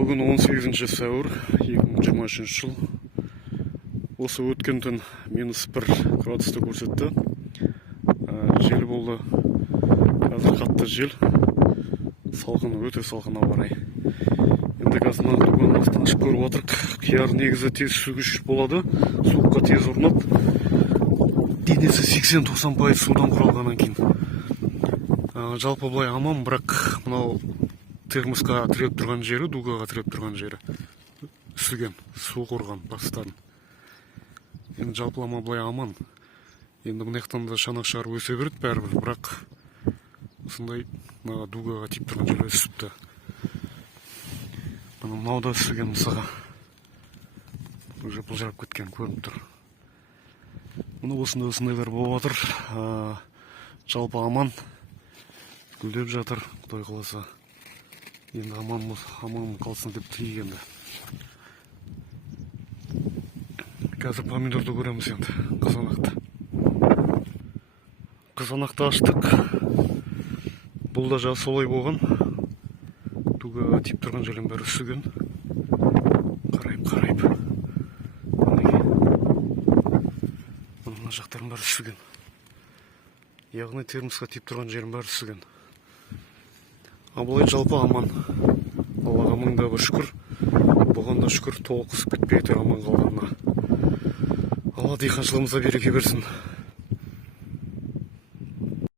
Бүгін 18 сәуір 2023 жыл. Осы өткен түн -1 градусты көрсетті. Жел болды. Қазір қатты жел. Салқын, өте салқын ауа райы. Енді қазір дуганымыздан ашып көріп отырық. Қияр негізі тез сүгіш болады. Суыққа тез ұрынып. Денесі 80-90% судан құралғаннан кейін. Жалпы былай аман, бірақ мынау термосқа тіреп тұрған жері, дугаға тіреп тұрған жері үсіген, су құрған бастан. Енді жалпылама былай аман. Енді мұнаяқтан да шанақ-шар өсе берді бәрібір, бірақ осындай дугаға тиіп тұрған жері үсіпті. Мынау да үсіген мысыға. Уже бұлжырап кеткен көрініп тұр. Мұны осындайлар болып жатыр. Жалпы аман. Гүлдеп жатыр, Құдай қаласа. Енді аман қалсын деп тілейік енді. Қазір помидорды көреміз енді, қызанақты. Қызанақты аштық. Бұл да жа солай болған. Дугаға тиіп тұрған жердің бәрі үсіген. Қарайып. Мына жақтардың бәрі үсіген. Яғни термосқа тиіп тұрған жердің бәрі үсіген. Абылай жалпы аман. Аллаға мыңда бір шүкір. Бұған да шүкір, толық ысып кетпей тұр аман қалғанына. Алла диқаншылығымызға береке берсін.